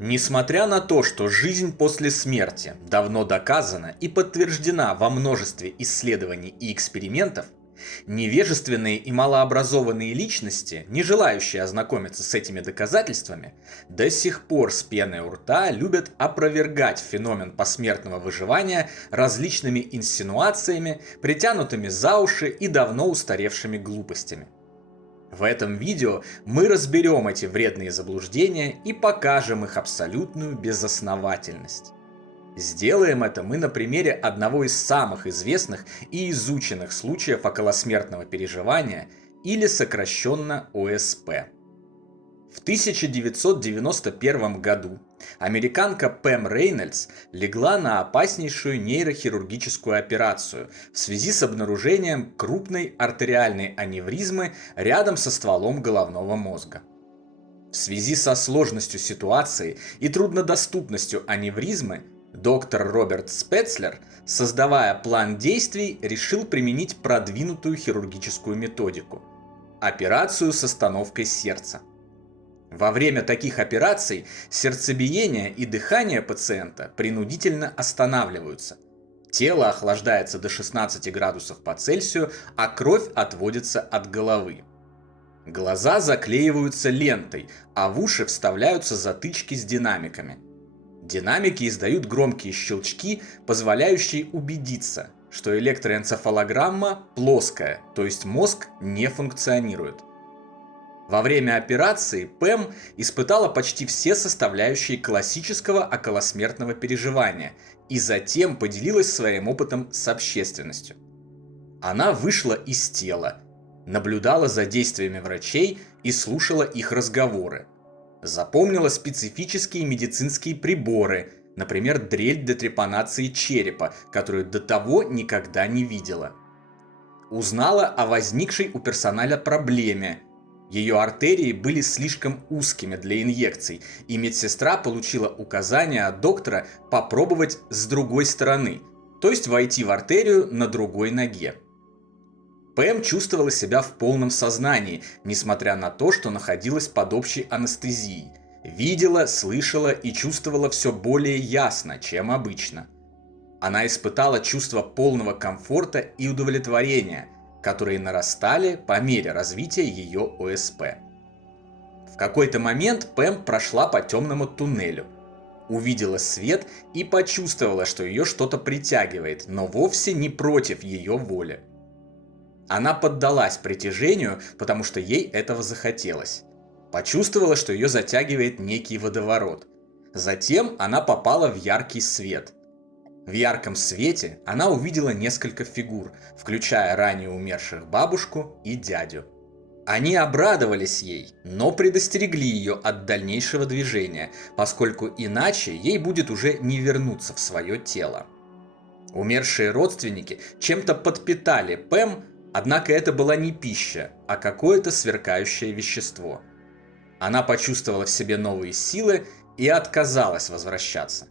Несмотря на то, что жизнь после смерти давно доказана и подтверждена во множестве исследований и экспериментов, невежественные и малообразованные личности, не желающие ознакомиться с этими доказательствами, до сих пор с пеной у рта любят опровергать феномен посмертного выживания различными инсинуациями, притянутыми за уши и давно устаревшими глупостями. В этом видео мы разберем эти вредные заблуждения и покажем их абсолютную безосновательность. Сделаем это мы на примере одного из самых известных и изученных случаев околосмертного переживания, или сокращенно ОСП. В 1991 году американка Пэм Рейнольдс легла на опаснейшую нейрохирургическую операцию в связи с обнаружением крупной артериальной аневризмы рядом со стволом головного мозга. В связи со сложностью ситуации и труднодоступностью аневризмы, доктор Роберт Спецлер, создавая план действий, решил применить продвинутую хирургическую методику – операцию с остановкой сердца. Во время таких операций сердцебиение и дыхание пациента принудительно останавливаются. Тело охлаждается до 16 градусов по Цельсию, а кровь отводится от головы. Глаза заклеиваются лентой, а в уши вставляются затычки с динамиками. Динамики издают громкие щелчки, позволяющие убедиться, что электроэнцефалограмма плоская, то есть мозг не функционирует. Во время операции Пэм испытала почти все составляющие классического околосмертного переживания и затем поделилась своим опытом с общественностью. Она вышла из тела, наблюдала за действиями врачей и слушала их разговоры. Запомнила специфические медицинские приборы, например, дрель для трепанации черепа, которую до того никогда не видела. Узнала о возникшей у персонала проблеме. Ее артерии были слишком узкими для инъекций, и медсестра получила указание от доктора попробовать с другой стороны, то есть войти в артерию на другой ноге. Пэм чувствовала себя в полном сознании, несмотря на то, что находилась под общей анестезией. Видела, слышала и чувствовала все более ясно, чем обычно. Она испытала чувство полного комфорта и удовлетворения, которые нарастали по мере развития ее ОСП. В какой-то момент Пэм прошла по темному туннелю, увидела свет и почувствовала, что ее что-то притягивает, но вовсе не против ее воли. Она поддалась притяжению, потому что ей этого захотелось. Почувствовала, что ее затягивает некий водоворот. Затем она попала в яркий свет. В ярком свете она увидела несколько фигур, включая ранее умерших бабушку и дядю. Они обрадовались ей, но предостерегли ее от дальнейшего движения, поскольку иначе ей будет уже не вернуться в свое тело. Умершие родственники чем-то подпитали Пэм, однако это была не пища, а какое-то сверкающее вещество. Она почувствовала в себе новые силы и отказалась возвращаться.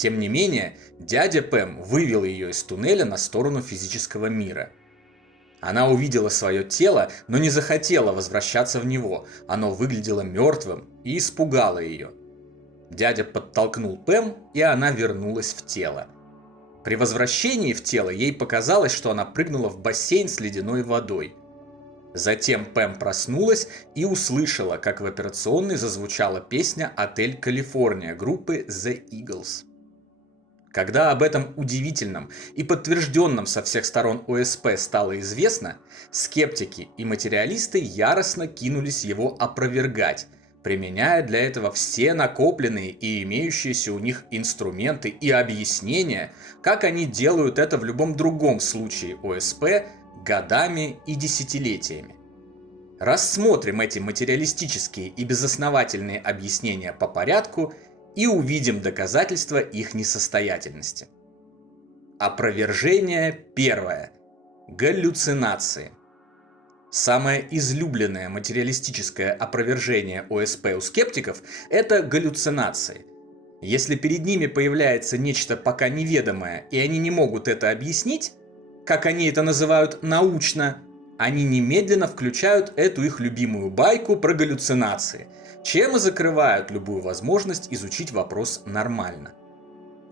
Тем не менее, дядя Пэм вывел ее из туннеля на сторону физического мира. Она увидела свое тело, но не захотела возвращаться в него, оно выглядело мертвым и испугало ее. Дядя подтолкнул Пэм, и она вернулась в тело. При возвращении в тело ей показалось, что она прыгнула в бассейн с ледяной водой. Затем Пэм проснулась и услышала, как в операционной зазвучала песня «Отель Калифорния» группы The Eagles. Когда об этом удивительном и подтвержденном со всех сторон ОСП стало известно, скептики и материалисты яростно кинулись его опровергать, применяя для этого все накопленные и имеющиеся у них инструменты и объяснения, как они делают это в любом другом случае ОСП годами и десятилетиями. Рассмотрим эти материалистические и безосновательные объяснения по порядку и увидим доказательства их несостоятельности. Опровержение первое. Галлюцинации. Самое излюбленное материалистическое опровержение ОСП у скептиков – это галлюцинации. Если перед ними появляется нечто пока неведомое, и они не могут это объяснить, как они это называют научно, они немедленно включают эту их любимую байку про галлюцинации, чем и закрывают любую возможность изучить вопрос нормально.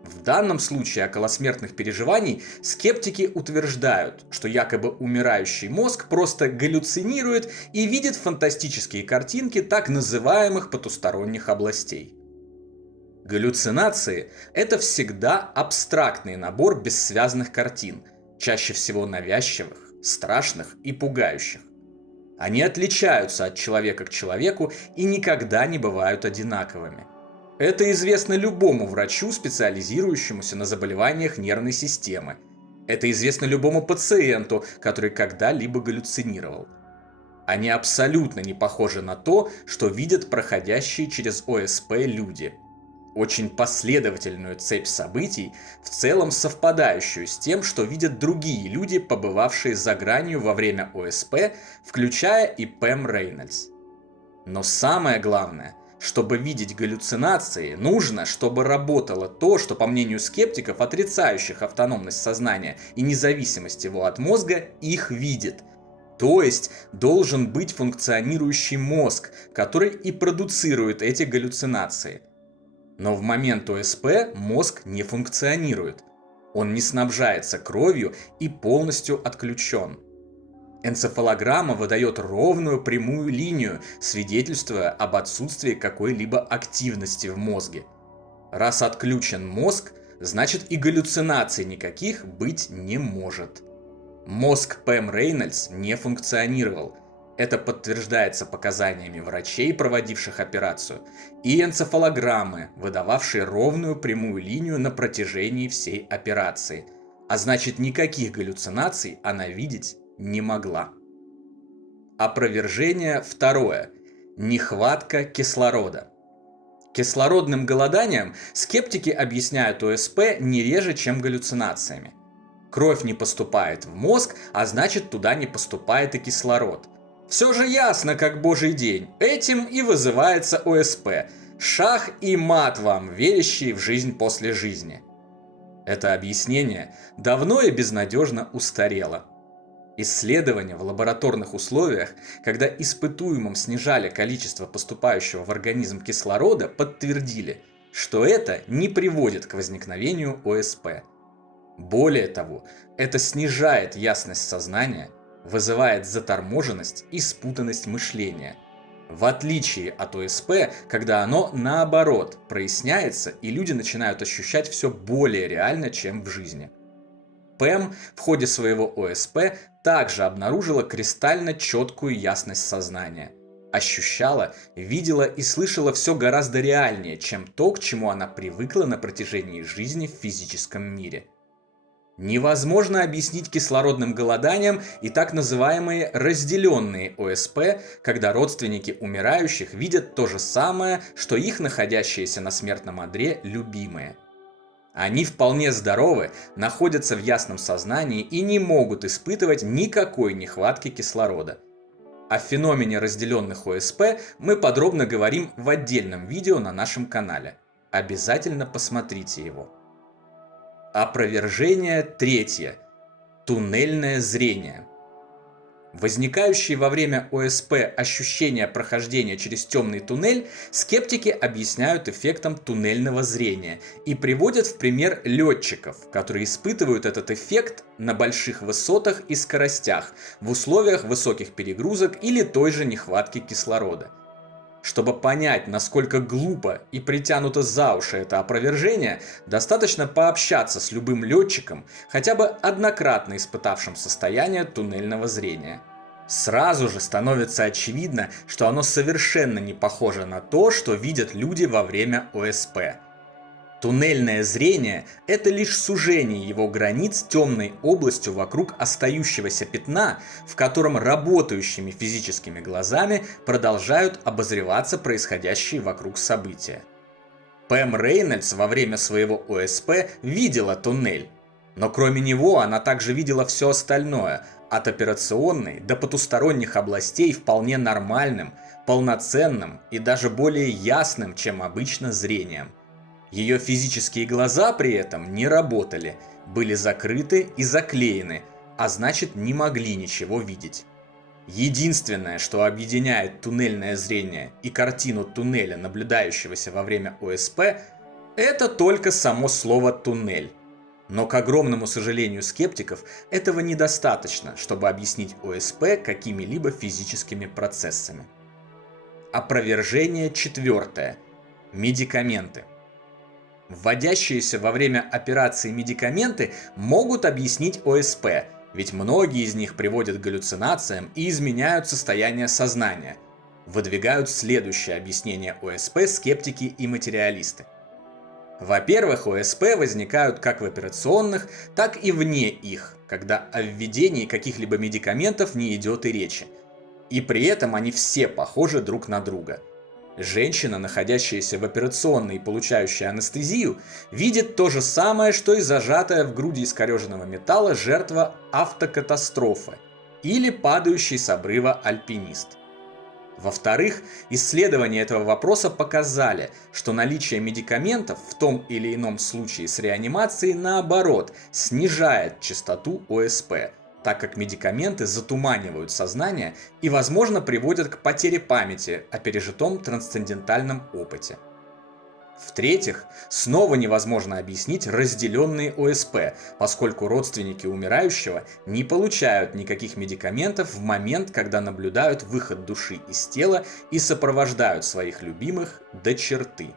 В данном случае околосмертных переживаний скептики утверждают, что якобы умирающий мозг просто галлюцинирует и видит фантастические картинки так называемых потусторонних областей. Галлюцинации – это всегда абстрактный набор бессвязных картин, чаще всего навязчивых, страшных и пугающих. Они отличаются от человека к человеку и никогда не бывают одинаковыми. Это известно любому врачу, специализирующемуся на заболеваниях нервной системы. Это известно любому пациенту, который когда-либо галлюцинировал. Они абсолютно не похожи на то, что видят проходящие через ОСП люди. Очень последовательную цепь событий, в целом совпадающую с тем, что видят другие люди, побывавшие за гранью во время ОСП, включая и Пэм Рейнольдс. Но самое главное, чтобы видеть галлюцинации, нужно, чтобы работало то, что, по мнению скептиков, отрицающих автономность сознания и независимость его от мозга, их видит. То есть должен быть функционирующий мозг, который и продуцирует эти галлюцинации. Но в момент ОСП мозг не функционирует. Он не снабжается кровью и полностью отключен. Энцефалограмма выдает ровную прямую линию, свидетельствуя об отсутствии какой-либо активности в мозге. Раз отключен мозг, значит и галлюцинаций никаких быть не может. Мозг Пэм Рейнольдс не функционировал. Это подтверждается показаниями врачей, проводивших операцию, и энцефалограммы, выдававшей ровную прямую линию на протяжении всей операции. А значит, никаких галлюцинаций она видеть не могла. Опровержение второе. Нехватка кислорода. Кислородным голоданием скептики объясняют ОСП не реже, чем галлюцинациями. Кровь не поступает в мозг, а значит, туда не поступает и кислород. Все же ясно, как божий день. Этим и вызывается ОСП. Шах и мат вам, верящие в жизнь после жизни. Это объяснение давно и безнадежно устарело. Исследования в лабораторных условиях, когда испытуемым снижали количество поступающего в организм кислорода, подтвердили, что это не приводит к возникновению ОСП. Более того, это снижает ясность сознания, вызывает заторможенность и спутанность мышления, в отличие от ОСП, когда оно, наоборот, проясняется и люди начинают ощущать все более реально, чем в жизни. Пэм в ходе своего ОСП также обнаружила кристально четкую ясность сознания. Ощущала, видела и слышала все гораздо реальнее, чем то, к чему она привыкла на протяжении жизни в физическом мире. Невозможно объяснить кислородным голоданием и так называемые разделенные ОСП, когда родственники умирающих видят то же самое, что их находящиеся на смертном одре любимые. Они вполне здоровы, находятся в ясном сознании и не могут испытывать никакой нехватки кислорода. О феномене разделенных ОСП мы подробно говорим в отдельном видео на нашем канале. Обязательно посмотрите его. Опровержение третье. Туннельное зрение. Возникающие во время ОСП ощущения прохождения через темный туннель скептики объясняют эффектом туннельного зрения и приводят в пример летчиков, которые испытывают этот эффект на больших высотах и скоростях в условиях высоких перегрузок или той же нехватки кислорода. Чтобы понять, насколько глупо и притянуто за уши это опровержение, достаточно пообщаться с любым летчиком, хотя бы однократно испытавшим состояние туннельного зрения. Сразу же становится очевидно, что оно совершенно не похоже на то, что видят люди во время ОСП. Туннельное зрение – это лишь сужение его границ темной областью вокруг остающегося пятна, в котором работающими физическими глазами продолжают обозреваться происходящие вокруг события. Пэм Рейнольдс во время своего ОСП видела туннель, но кроме него она также видела все остальное, от операционной до потусторонних областей вполне нормальным, полноценным и даже более ясным, чем обычно, зрением. Ее физические глаза при этом не работали, были закрыты и заклеены, а значит не могли ничего видеть. Единственное, что объединяет туннельное зрение и картину туннеля, наблюдающегося во время ОСП, это только само слово «туннель». Но, к огромному сожалению скептиков, этого недостаточно, чтобы объяснить ОСП какими-либо физическими процессами. Опровержение четвертое. Медикаменты. Вводящиеся во время операции медикаменты могут объяснить ОСП, ведь многие из них приводят к галлюцинациям и изменяют состояние сознания. Выдвигают следующее объяснение ОСП скептики и материалисты. Во-первых, ОСП возникают как в операционных, так и вне их, когда о введении каких-либо медикаментов не идет и речи. И при этом они все похожи друг на друга. Женщина, находящаяся в операционной и получающая анестезию, видит то же самое, что и зажатая в груди искореженного металла жертва автокатастрофы или падающий с обрыва альпинист. Во-вторых, исследования этого вопроса показали, что наличие медикаментов в том или ином случае с реанимацией, наоборот, снижает частоту ОСП, так как медикаменты затуманивают сознание и, возможно, приводят к потере памяти о пережитом трансцендентальном опыте. В-третьих, снова невозможно объяснить разделенные ОСП, поскольку родственники умирающего не получают никаких медикаментов в момент, когда наблюдают выход души из тела и сопровождают своих любимых до черты.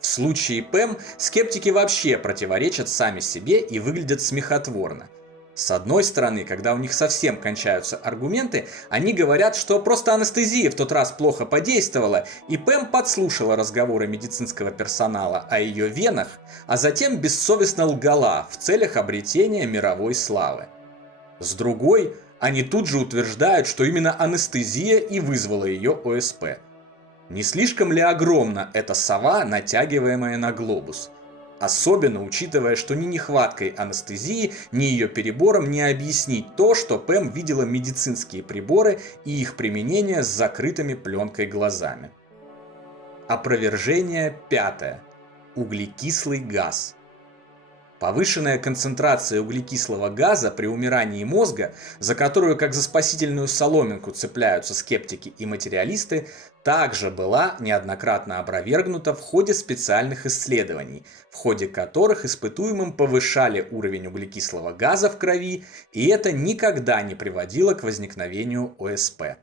В случае ПЭМ скептики вообще противоречат сами себе и выглядят смехотворно. С одной стороны, когда у них совсем кончаются аргументы, они говорят, что просто анестезия в тот раз плохо подействовала, и ПЭМ подслушала разговоры медицинского персонала о ее венах, а затем бессовестно лгала в целях обретения мировой славы. С другой, они тут же утверждают, что именно анестезия и вызвала ее ОСП. Не слишком ли огромна эта сова, натягиваемая на глобус? Особенно учитывая, что ни нехваткой анестезии, ни ее перебором не объяснить то, что ПЭМ видела медицинские приборы и их применение с закрытыми пленкой глазами. Опровержение пятое. Углекислый газ. Повышенная концентрация углекислого газа при умирании мозга, за которую как за спасительную соломинку цепляются скептики и материалисты, также была неоднократно опровергнута в ходе специальных исследований, в ходе которых испытуемым повышали уровень углекислого газа в крови, и это никогда не приводило к возникновению ОСП.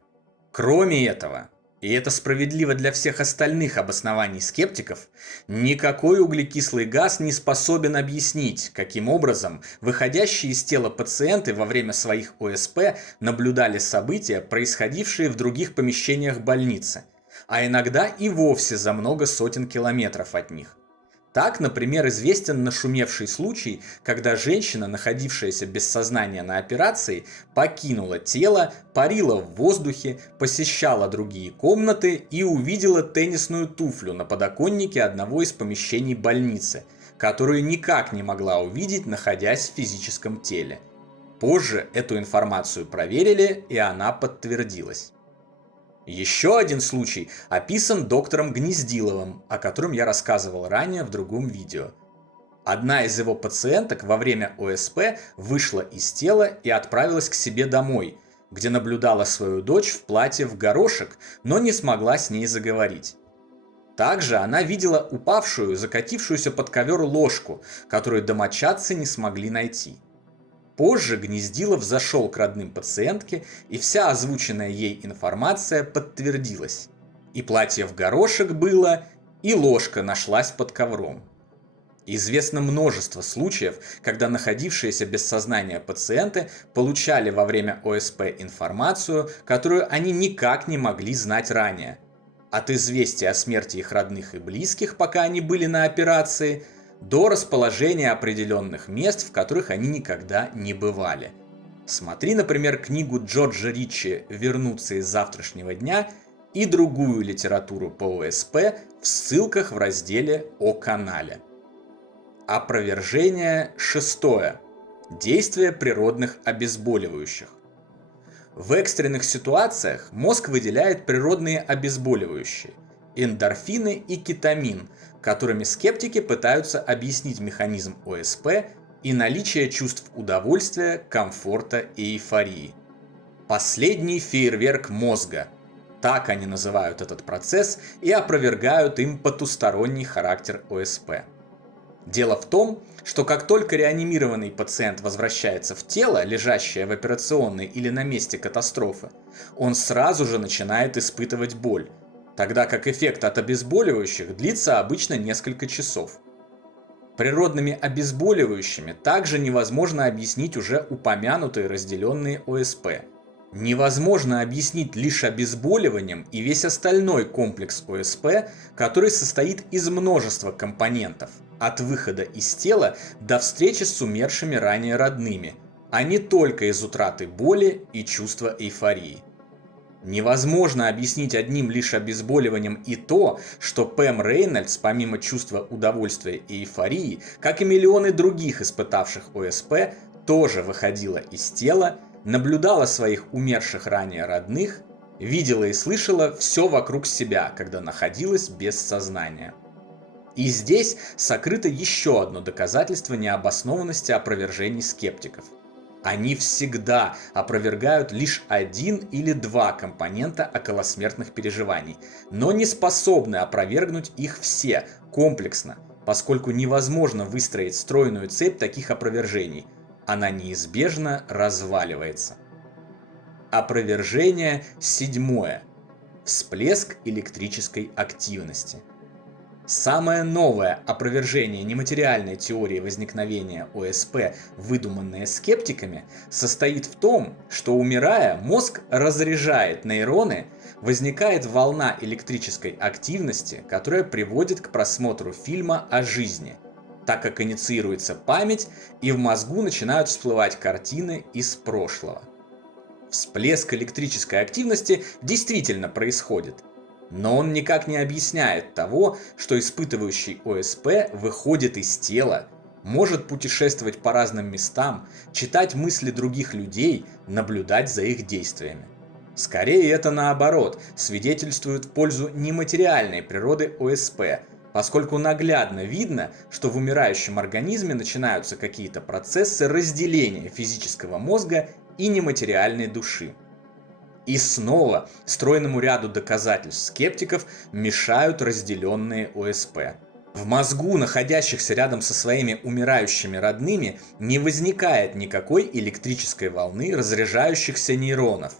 Кроме этого, и это справедливо для всех остальных обоснований скептиков, никакой углекислый газ не способен объяснить, каким образом выходящие из тела пациенты во время своих ОСП наблюдали события, происходившие в других помещениях больницы, а иногда и вовсе за много сотен километров от них. Так, например, известен нашумевший случай, когда женщина, находившаяся без сознания на операции, покинула тело, парила в воздухе, посещала другие комнаты и увидела теннисную туфлю на подоконнике одного из помещений больницы, которую никак не могла увидеть, находясь в физическом теле. Позже эту информацию проверили, и она подтвердилась. Еще один случай описан доктором Гнездиловым, о котором я рассказывал ранее в другом видео. Одна из его пациенток во время ОСП вышла из тела и отправилась к себе домой, где наблюдала свою дочь в платье в горошек, но не смогла с ней заговорить. Также она видела упавшую, закатившуюся под ковер ложку, которую домочадцы не смогли найти. Позже Гнездилов зашел к родным пациентке, и вся озвученная ей информация подтвердилась. И платье в горошек было, и ложка нашлась под ковром. Известно множество случаев, когда находившиеся без сознания пациенты получали во время ОСП информацию, которую они никак не могли знать ранее. От известия о смерти их родных и близких, пока они были на операции, до расположения определенных мест, в которых они никогда не бывали. Смотри, например, книгу Джорджа Ричи «Вернуться из завтрашнего дня» и другую литературу по ОСП в ссылках в разделе о канале. Опровержение шестое. Действие природных обезболивающих. В экстренных ситуациях мозг выделяет природные обезболивающие – эндорфины и кетамин, которыми скептики пытаются объяснить механизм ОСП и наличие чувств удовольствия, комфорта и эйфории. Последний фейерверк мозга. Так они называют этот процесс и опровергают им потусторонний характер ОСП. Дело в том, что как только реанимированный пациент возвращается в тело, лежащее в операционной или на месте катастрофы, он сразу же начинает испытывать боль, тогда как эффект от обезболивающих длится обычно несколько часов. Природными обезболивающими также невозможно объяснить уже упомянутые разделенные ОСП. Невозможно объяснить лишь обезболиванием и весь остальной комплекс ОСП, который состоит из множества компонентов, от выхода из тела до встречи с умершими ранее родными, а не только из утраты боли и чувства эйфории. Невозможно объяснить одним лишь обезболиванием и то, что Пэм Рейнольдс, помимо чувства удовольствия и эйфории, как и миллионы других испытавших ОСП, тоже выходила из тела, наблюдала своих умерших ранее родных, видела и слышала все вокруг себя, когда находилась без сознания. И здесь сокрыто еще одно доказательство необоснованности опровержений скептиков. Они всегда опровергают лишь один или два компонента околосмертных переживаний, но не способны опровергнуть их все комплексно, поскольку невозможно выстроить стройную цепь таких опровержений. Она неизбежно разваливается. Опровержение 7. Всплеск электрической активности. Самое новое опровержение нематериальной теории возникновения ОСП, выдуманное скептиками, состоит в том, что умирая, мозг разряжает нейроны, возникает волна электрической активности, которая приводит к просмотру фильма о жизни, так как инициируется память и в мозгу начинают всплывать картины из прошлого. Всплеск электрической активности действительно происходит, но он никак не объясняет того, что испытывающий ОСП выходит из тела, может путешествовать по разным местам, читать мысли других людей, наблюдать за их действиями. Скорее это наоборот, свидетельствует в пользу нематериальной природы ОСП, поскольку наглядно видно, что в умирающем организме начинаются какие-то процессы разделения физического мозга и нематериальной души. И снова стройному ряду доказательств скептиков мешают разделенные ОСП. В мозгу, находящихся рядом со своими умирающими родными, не возникает никакой электрической волны разряжающихся нейронов.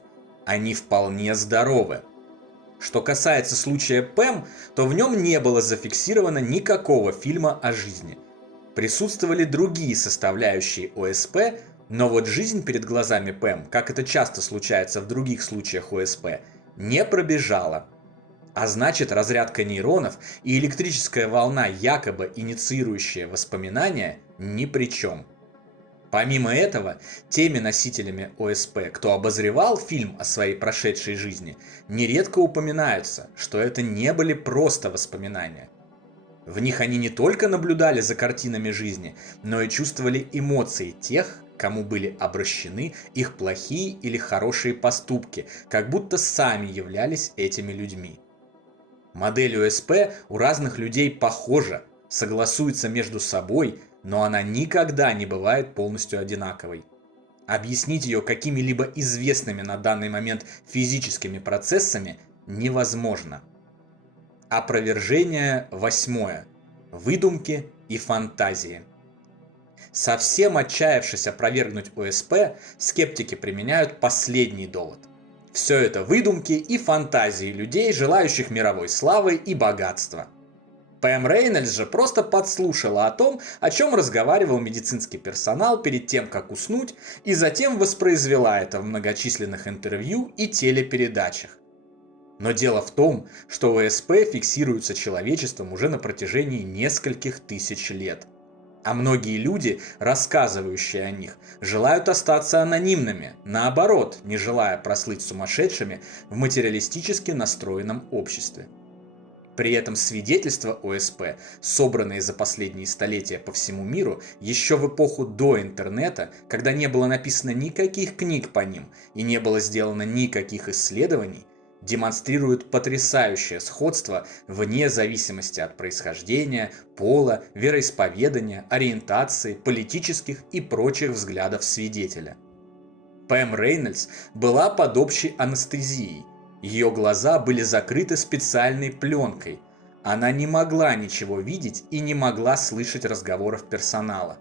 Они вполне здоровы. Что касается случая Пэм, то в нем не было зафиксировано никакого фильма о жизни. Присутствовали другие составляющие ОСП, но вот жизнь перед глазами Пэм, как это часто случается в других случаях ОСП, не пробежала. А значит, разрядка нейронов и электрическая волна, якобы инициирующая воспоминания, ни при чем. Помимо этого, теми носителями ОСП, кто обозревал фильм о своей прошедшей жизни, нередко упоминаются, что это не были просто воспоминания. В них они не только наблюдали за картинами жизни, но и чувствовали эмоции тех, кому были обращены их плохие или хорошие поступки, как будто сами являлись этими людьми. Модель ОСП у разных людей похожа, согласуется между собой, но она никогда не бывает полностью одинаковой. Объяснить ее какими-либо известными на данный момент физическими процессами невозможно. Опровержение 8. Выдумки и фантазии. Совсем отчаявшись опровергнуть ОСП, скептики применяют последний довод. Все это выдумки и фантазии людей, желающих мировой славы и богатства. Пэм Рейнольдс же просто подслушала о том, о чем разговаривал медицинский персонал перед тем, как уснуть, и затем воспроизвела это в многочисленных интервью и телепередачах. Но дело в том, что ОСП фиксируется человечеством уже на протяжении нескольких тысяч лет. А многие люди, рассказывающие о них, желают остаться анонимными, наоборот, не желая прослыть сумасшедшими в материалистически настроенном обществе. При этом свидетельства ОСП, собранные за последние столетия по всему миру, еще в эпоху до интернета, когда не было написано никаких книг по ним и не было сделано никаких исследований, демонстрируют потрясающее сходство вне зависимости от происхождения, пола, вероисповедания, ориентации, политических и прочих взглядов свидетеля. Пэм Рейнольдс была под общей анестезией. Ее глаза были закрыты специальной пленкой. Она не могла ничего видеть и не могла слышать разговоров персонала.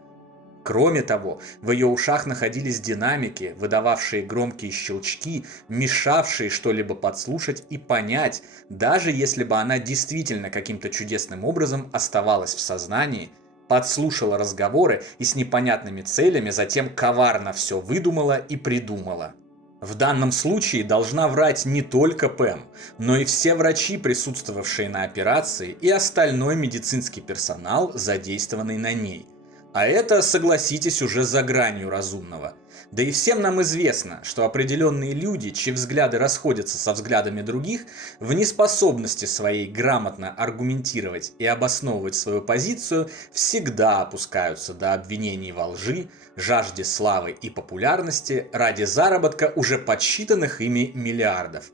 Кроме того, в ее ушах находились динамики, выдававшие громкие щелчки, мешавшие что-либо подслушать и понять, даже если бы она действительно каким-то чудесным образом оставалась в сознании, подслушала разговоры и с непонятными целями затем коварно все выдумала и придумала. В данном случае должна врать не только Пэм, но и все врачи, присутствовавшие на операции, и остальной медицинский персонал, задействованный на ней. А это, согласитесь, уже за гранью разумного. Да и всем нам известно, что определенные люди, чьи взгляды расходятся со взглядами других, в неспособности своей грамотно аргументировать и обосновывать свою позицию, всегда опускаются до обвинений во лжи, жажде славы и популярности ради заработка уже подсчитанных ими миллиардов.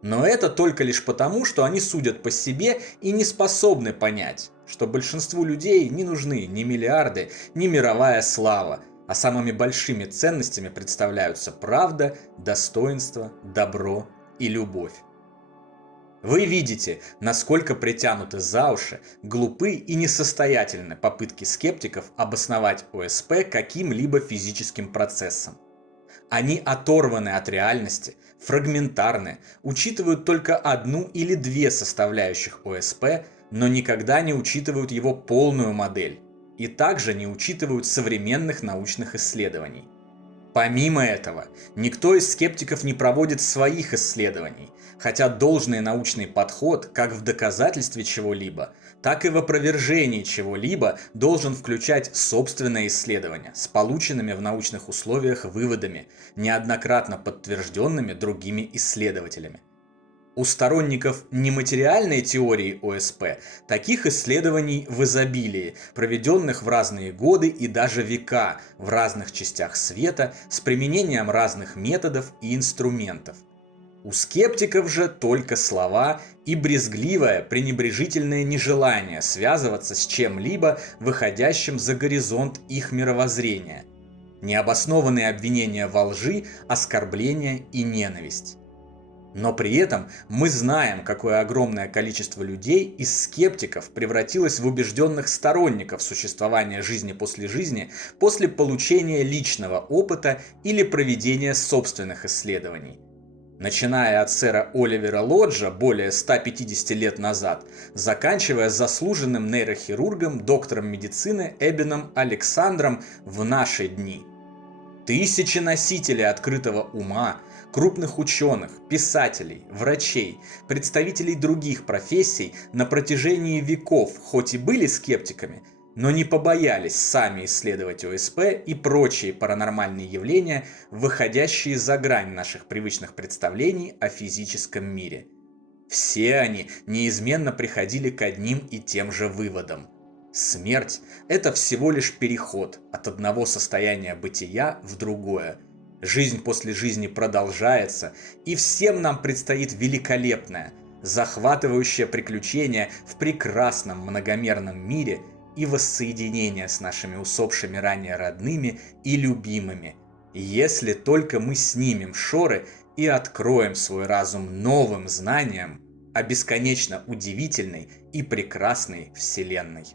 Но это только лишь потому, что они судят по себе и не способны понять, что большинству людей не нужны ни миллиарды, ни мировая слава, а самыми большими ценностями представляются правда, достоинство, добро и любовь. Вы видите, насколько притянуты за уши, глупы и несостоятельны попытки скептиков обосновать ОСП каким-либо физическим процессом. Они оторваны от реальности, фрагментарны, учитывают только одну или две составляющих ОСП, но никогда не учитывают его полную модель и также не учитывают современных научных исследований. Помимо этого, никто из скептиков не проводит своих исследований, хотя должный научный подход как в доказательстве чего-либо, так и в опровержении чего-либо должен включать собственное исследование с полученными в научных условиях выводами, неоднократно подтвержденными другими исследователями. У сторонников нематериальной теории ОСП таких исследований в изобилии, проведенных в разные годы и даже века в разных частях света с применением разных методов и инструментов. У скептиков же только слова и брезгливое, пренебрежительное нежелание связываться с чем-либо, выходящим за горизонт их мировоззрения. Необоснованные обвинения во лжи, оскорбления и ненависть. Но при этом мы знаем, какое огромное количество людей из скептиков превратилось в убежденных сторонников существования жизни после получения личного опыта или проведения собственных исследований. Начиная от сэра Оливера Лоджа более 150 лет назад, заканчивая заслуженным нейрохирургом, доктором медицины Эббином Александром в наши дни. Тысячи носителей открытого ума, крупных ученых, писателей, врачей, представителей других профессий на протяжении веков хоть и были скептиками, но не побоялись сами исследовать ОСП и прочие паранормальные явления, выходящие за грань наших привычных представлений о физическом мире. Все они неизменно приходили к одним и тем же выводам. Смерть – это всего лишь переход от одного состояния бытия в другое. Жизнь после жизни продолжается, и всем нам предстоит великолепное, захватывающее приключение в прекрасном многомерном мире и воссоединение с нашими усопшими ранее родными и любимыми, если только мы снимем шоры и откроем свой разум новым знаниям о бесконечно удивительной и прекрасной Вселенной.